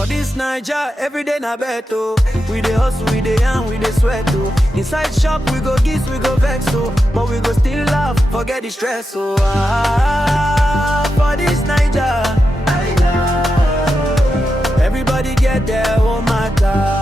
For this Naija, every day na beto. We dey hustle, we dey yarn, we dey sweat oh. Inside shop, we go gist, we go vex oh. But we go still laugh, forget the stress oh. For this Naija, everybody get their own matter.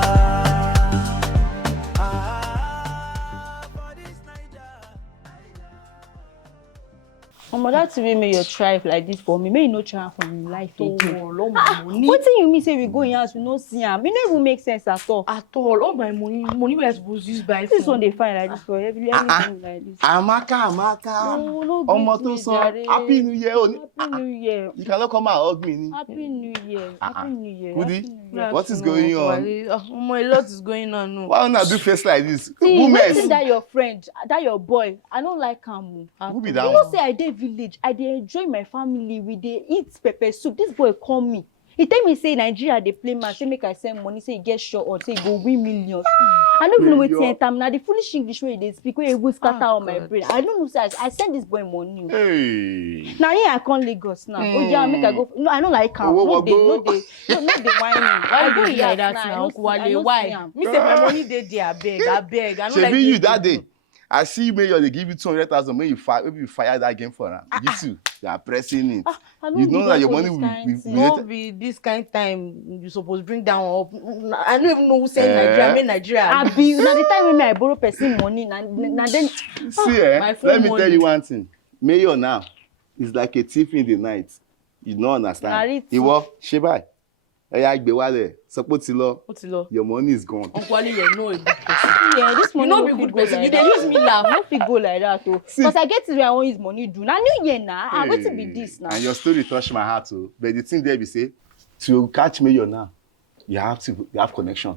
That will make your thrive like this for me. May you no try for me life again. All my money. What do you mean say we go in house we no see am? It no even make sense at all. At all my money we are supposed to use by phone. This one they find like this for everything like this. Amaka. No Omo to son. Happy New Year. Happy New Year. You cannot come and hug me. Happy New Year. Happy New Year. Kudi, what is going on? A lot is going on. No. Why not do face like this? See, waiting that your friend, that your boy, I don't like him. Who be You that know one? say I dey village, I dey enjoy my family, we dey eat pepper soup. This boy call me. He tell me say Nigeria dey play match, say make I send money, say he get short or say he go win millions. I don't even know wetin enter me. Now the foolish English wey they speak, wey even scatter on my brain. I don't know say I send this boy money. Hey. Now here I come Lagos now. Oh yeah, make I go. No, I don't like him. No dey whine me. Why go do you like here that now, now, Uncle I Wale? no see Why? am. Me say my money dey there, I beg. I don't like Shebi you this that thing. day. I see Mayor, they give you 200,000. Maybe you fire that game for him. You too. You are pressing it. You know that your money will No be this kind of time you supposed bring down up. I don't even know who said Nigeria. I mean Nigeria. Abi, now the time when I borrow person money, now then. See, my phone let me money. tell you one thing. Mayor now is like a thief in the night. You don't understand. Iwo, Shebai. Your money is gone. Uncle Wale, you know a good person. Yeah, this money You know be good person. You dey use me laugh. No fit go like that oh. Because I get it where I want use money do. Now new year now. I wait to be this now. And your story touched my heart too. But the thing there be say, to catch Mayor now, you have connection.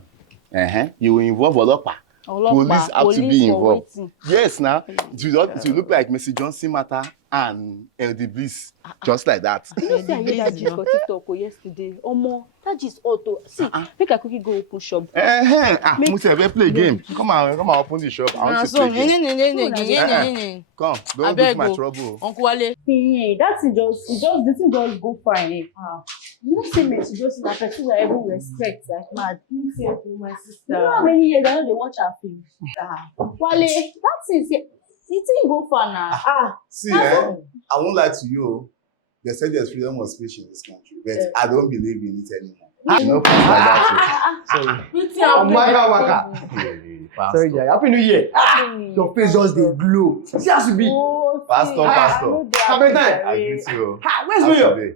You will involve Olopa. Police have to be involved. Yes, now to look like Messi Johnson matter and LD Bliss, just like that. You know say I hear that gist for TikTok yesterday. Omo, that gist auto. See, make I quickly go open shop. Musa, play game. Come on, open the shop. I want to play game. Come, don't do my trouble. Uncle Wale. Hey, that's it. The thing just go fine. You know, say Messi Johnson, that person I even respect like mad. You say to my sister. You know how many years I know they watch her film. Wale, that's it. It didn't go far now. See, I won't lie to you. They said there's freedom of speech in this country, but I don't believe in it anymore. You know, like that. Sorry, Jai. Happy New Year. Your face just dey glow. See as you be. Pastor. Happy time. I greet you. Where's New Year?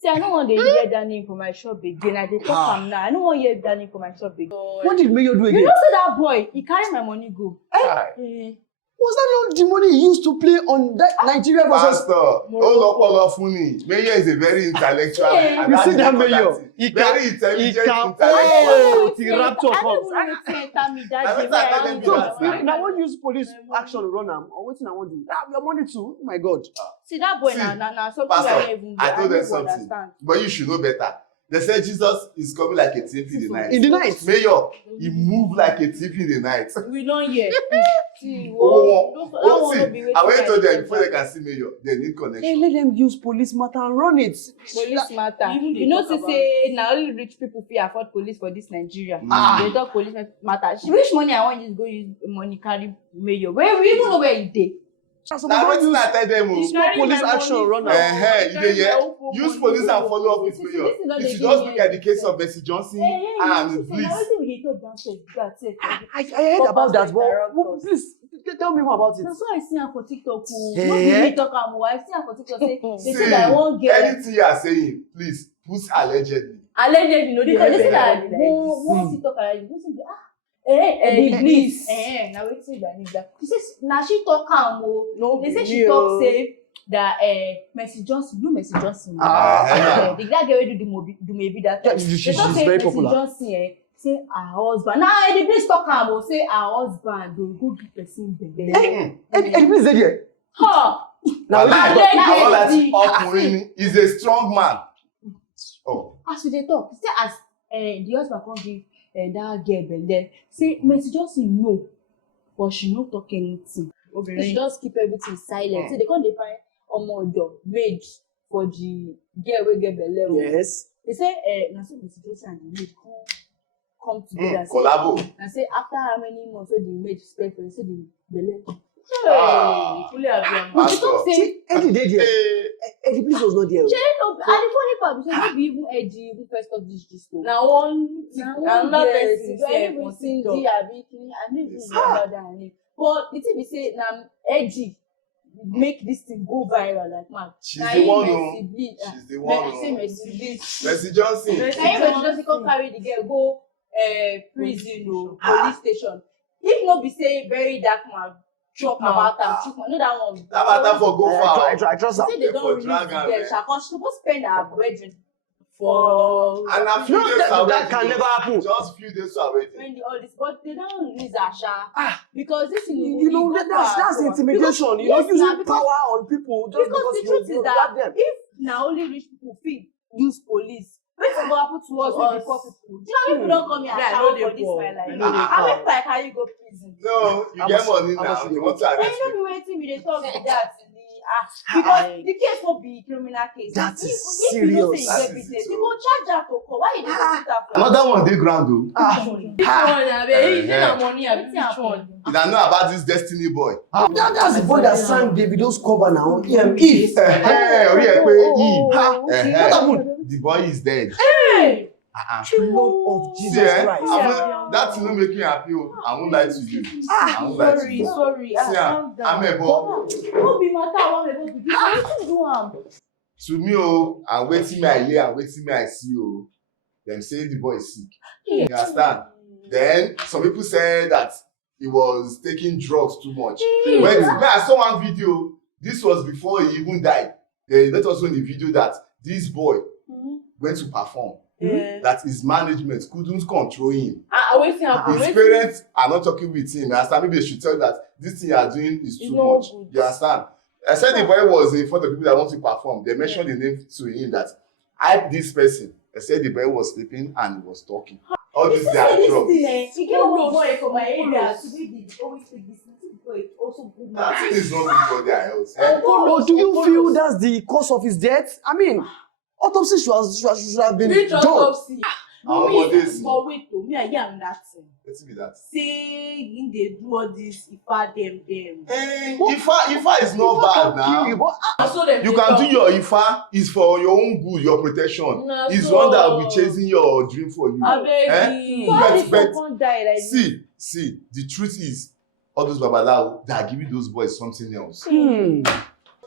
See, I don't want to hear that name for my shop again. I dey talk am now. I don't want to hear that name for my shop again. What did Mayor do again? You know, say that boy, he carry my money go. Was that the money he used to play on that Nigeria versus? Pastor, Olopolo Funi. Mayor is a very intellectual. You see that Mayor? Very intelligent, intellectual. He rapture I comes. don't even say tell me that day. Now when use police action run am, or wetin I want do? Your money too. Oh my God. See that boy now something I Pastor, even I told them something, understand. but you should know better. They said Jesus is coming like a thief in the night. In the night? Mayor, he moved like a thief in the night. We don't hear. See, See, I went to them before they can see Mayor. They need connection. Hey, let them use police matter and run it. Police matter. You know, say now only rich people fit afford police for this Nigeria. They talk police matter. Which money I want you to go use money carry Mayor? Where we even know where he dey. Now wetin I tell them? Police action run am. Use police and follow up with Mayor. You should just look at the case of Messi Johnson and Bliss. I heard about that, but please tell me more about it. That's why I see her for TikTok. No be me talk am. I see her for TikTok say they say that I won't get anything you are saying, please put allegedly. Allegedly, no, because they say that one TikTok allegedly. The Bliss. Now wait till I need that. She says now she talk am o. They say she talk say that Messi Johnson, you know Messi Johnson. The guy wey do maybe that time. She's very popular. Messi Johnson say her husband. Now the Bliss talk am o say her husband go give person belle. The Bliss dey there. Now that is a strong man. Oh. As we dey talk, say as the husband come give that girl belle, say Messi Johnson know, but she no talk anything. She just keep everything silent. So they come dey find omodo maid for the girl wey get belle. Yes. They say na so the situation and the maid come together. Collabo. And say after how many months wey the maid spend for you, say the belle. Fully Pastor. See, Eddie did there. Eddie, please was not there. And the funny part be say no be even Eddie who first talk this gist. Na one another person I even Cindy abi Kini, I no even know about that name. But the thing be say na Eddie make this thing go viral like man. She's the one who. She's the one who. Mercy Johnson. Mercy Johnson come carry the girl go prison or police station. If no be say very dark man talk about am, no that one. That matter for go far. I trust her. Say they don't release the girl. She suppose spend her brethren for. And a few days that can never happen. Just few days already. When all this, but they don't release her because this thing. You know that's intimidation. You know, using power on people just because the truth is that them. if now only rich people feel use police, wetin go happen to us wey be poor people? Do you know people don't come here and shout for this my life? How many like how you go prison? No, you get money now. You want to arrest you know be wetin we dey talk be that because the case no be criminal case. That is if you know say you serious. get business, you go charge her to court. Why you dey do that for? Another one dey ground o. Which one abeg? Is it na money abi which one? You don't know about this Destiny boy. That's the boy that sang Davido's cover now. Eve. Orí ẹ pé Eve. What happened? The boy is dead. Hey! Lord of Jesus See, Christ. That will not make me happy. I won't lie to you. I won't lie to you. Sorry. See, I'm a boy. No be matter I wan able to do. Wetin do am? To me, I'm waiting me I hear, I'm waiting me I see. Them say the boy is sick. You understand? Then some people say that he was taking drugs too much. When I saw one video, this was before he even died. They let us know in the video that this boy went to perform. That his management couldn't control him. His parents are not talking with him. You understand? Maybe they should tell him that this thing you are doing is too much. Good. You understand? I said the boy was in front of people that want to perform. They mentioned the name to him that hype this person. I said the boy was sleeping and he was talking. All this they are drugs. You get one boy from my area. Today they always take this. Also good man. That thing is not good for their health. Oh, do you feel that's the cause of his death? I mean, autopsy should have been Which done. autopsy? But wait, me I hear that thing. Let's be that. Say him dey do all this Ifa them. Ifa is not bad now. You can do your Ifa. It's for your own good, your protection. It's one that will be chasing your dream for you. See, the truth is, all those babalawo, they are giving those boys something else.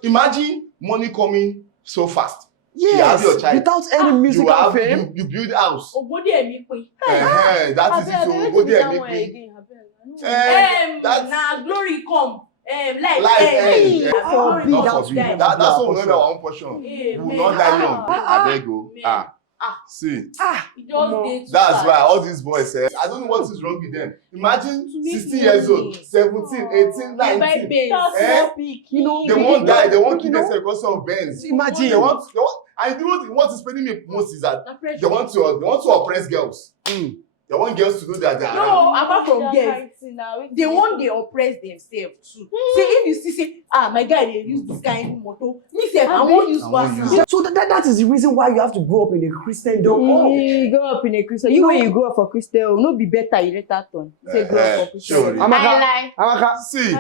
Imagine money coming so fast. Yes, you have your child. Without any musical fame. You build house. Ogbodi emi pe. That is it. Ogbodi emi pe. Na glory come. Life Not forbid. That's what we know our own portion. We will not die young. Abeg o. See. That's why all these boys say, I don't know what is wrong with them. Imagine 16 years old, 17, 18, 19. You know, They won't die. They won't kill themselves because of Benz. Imagine. They want. And you know what is paining me most is that they want to oppress girls. They want girls to know that they are. No, apart from girls, they want they oppress themselves too. Say if you see, my guy they use this kind of motto. Me say I won't use WhatsApp. So that is the reason why you have to grow up in a Christendom. You grow up in a Christian. You when you grow up for Christian, no be better. You later turn. Say grow up for Christian. Sure. Amaka. See,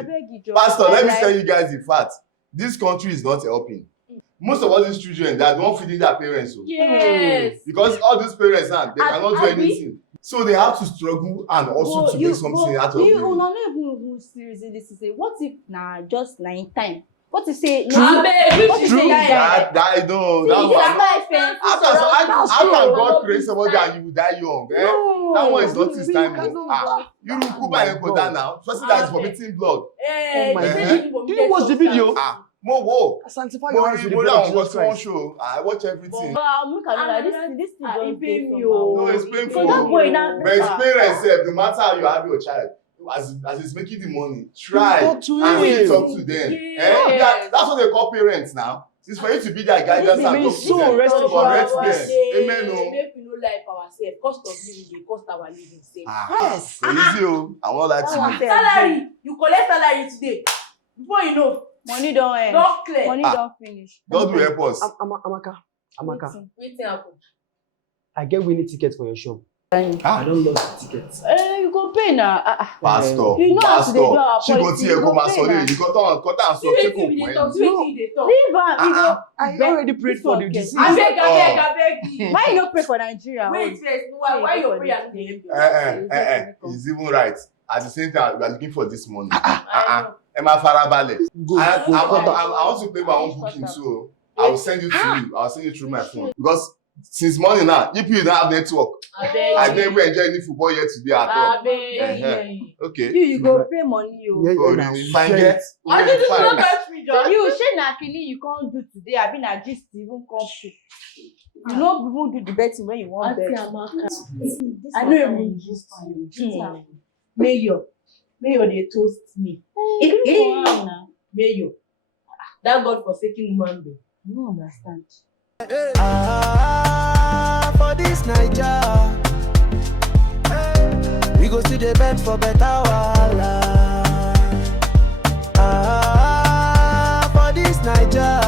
Pastor, let me tell you guys the fact. This country is not helping. Most of all these children, they are the one feeding their parents. Yes. Because all these parents, they cannot do anything. So they have to struggle and also to make something out of it. You not even serious in this. Say, what if just 9 time? What to say? True. That I know. How can God create somebody and you will die young? No, that one is not his time. You will go by that now. First that is vomiting blood. Oh my God. Did you watch the video? Mo sanctify your eyes with the blood of Jesus Christ. Show. I watch everything. This thing don't pain me. No, it's painful. But it's parents, no matter how you have your child, as it's making the money, try and talk to them. That's what they call parents now. It's for you to be their guidance and talk to them. Correct them. Amen. Make we no lie for ourselves. Cost of living dey cost our living safe. Yes. Easy o. I won't lie to you. Salary, you collect salary today. Before you know, money don't end. Don't clear. Money don't finish. God will help us. Amaka. Wetin happen? I get winning tickets for your shop. Ah. I don't lose the tickets. You go pay now. Pastor, You know how to dey do our she go policy, see you go go ma pay sorry. now. You got on so check up when. Leave am, you go. I already prayed for the disease. Abeg. Why you no pray for Nigeria? Wait, why your prayer dey He's even right. At the same time, we are looking for this money. I know. Emma Farabale. Go, I go, want to pay my own booking too. I will send you to you. I'll send you through my phone. Because since morning now, if you don't have network, I didn't even enjoy any football yet today at all. Okay. You go pay money. Yeah, Oh, now. really? Fine, get. I did this Fine. not touch me, John. You shey na kini you can't do today. I been a gist even come to. You know people do the betting when you want bet. I know even gist you. Mayor dey toast me. Mayor. That God-forsaken human being. You don't understand. For this Naija, we go still dey beg for better wahala. For this Naija.